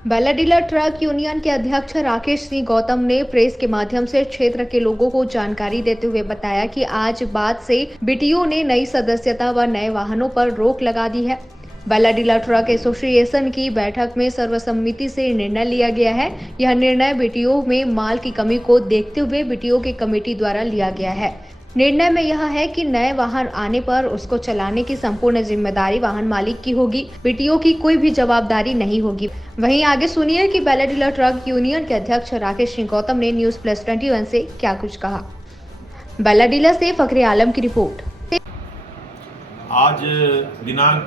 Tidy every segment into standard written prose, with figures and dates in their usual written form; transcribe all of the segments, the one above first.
बेला dealer truck union के अध्यक्ष राकेश सिंह गौतम ने प्रेस के माध्यम से क्षेत्र के लोगों को जानकारी देते हुए बताया कि आज बाद से बीटीओ ने नई सदस्यता व नए वाहनों पर रोक लगा दी है। बेला डीलर ट्रक एसोसिएशन की बैठक में सर्वसम्मति से निर्णय लिया गया है। यह निर्णय बीटीओ में माल की कमी को देखते हुए बीटीओ की कमेटी द्वारा लिया गया है। निर्णय में यह है कि नए वाहन आने पर उसको चलाने की संपूर्ण जिम्मेदारी वाहन मालिक की होगी, बीटीओ की कोई भी जवाबदारी नहीं होगी। वहीं आगे सुनिए कि बेला डीलर ट्रक यूनियन के अध्यक्ष राकेश सिंह गौतम ने न्यूज प्लस 21 से क्या कुछ कहा। बेला डीलर से फखरे आलम की रिपोर्ट। आज दिनांक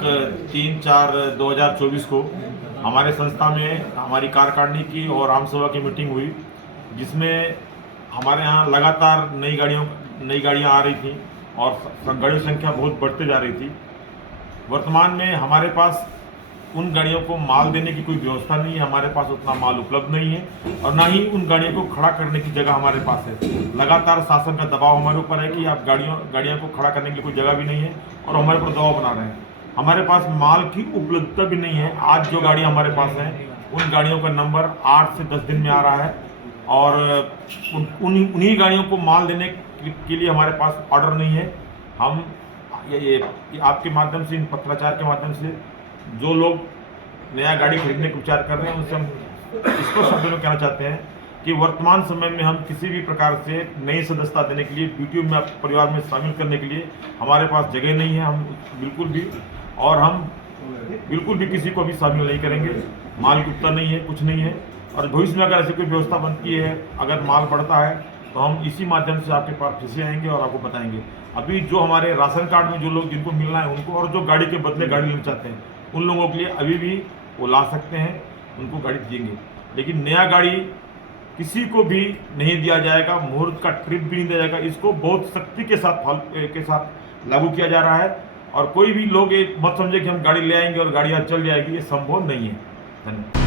3/4/2024 को हमारे संस्था में हमारी कार्यकारिणी की और आम सभा की मीटिंग हुई, जिसमें हमारे यहाँ लगातार नई गाड़ियाँ आ रही थी और गाड़ियों की संख्या बहुत बढ़ते जा रही थी। वर्तमान में हमारे पास उन गाड़ियों को माल देने की कोई व्यवस्था नहीं है, हमारे पास उतना माल उपलब्ध नहीं है और ना ही उन गाड़ियों को खड़ा करने की जगह हमारे पास है। लगातार शासन का दबाव हमारे ऊपर है कि आप गाड़ियों को खड़ा करने की कोई जगह भी नहीं है और हमारे ऊपर दबाव बना रहे हैं। हमारे पास माल की उपलब्धता भी नहीं है। आज जो गाड़ियाँ हमारे पास हैं उन गाड़ियों का नंबर 8 से 10 दिन में आ रहा है और उन्हीं गाड़ियों को माल देने के लिए हमारे पास ऑर्डर नहीं है। हम ये आपके माध्यम से, इन पत्राचार के माध्यम से जो लोग नया गाड़ी खरीदने का विचार कर रहे हैं उनसे हम स्पष्ट शब्दों में कहना चाहते हैं कि वर्तमान समय में हम किसी भी प्रकार से नई सदस्यता देने के लिए, बीटीओ में परिवार में शामिल करने के लिए हमारे पास जगह नहीं है। हम बिल्कुल भी किसी को भी शामिल नहीं करेंगे। माल की उपलब्धता नहीं है, कुछ नहीं है और भविष्य में अगर ऐसी कोई व्यवस्था बनती है, अगर माल बढ़ता है तो हम इसी माध्यम से आपके पास फिर से आएंगे और आपको बताएंगे। अभी जो हमारे राशन कार्ड में जो लोग जिनको मिलना है उनको, और जो गाड़ी के बदले गाड़ी लेना चाहते हैं उन लोगों के लिए अभी भी वो ला सकते हैं, उनको गाड़ी देंगे। लेकिन नया गाड़ी किसी को भी नहीं दिया जाएगा, मुहूर्त का ट्रिप भी नहीं दिया जाएगा। इसको बहुत सख्ती के साथ लागू किया जा रहा है और कोई भी लोग ये मत समझे कि हम गाड़ी ले आएंगे और गाड़ियाँ चल जाएगी, ये संभव नहीं है। धन्यवाद।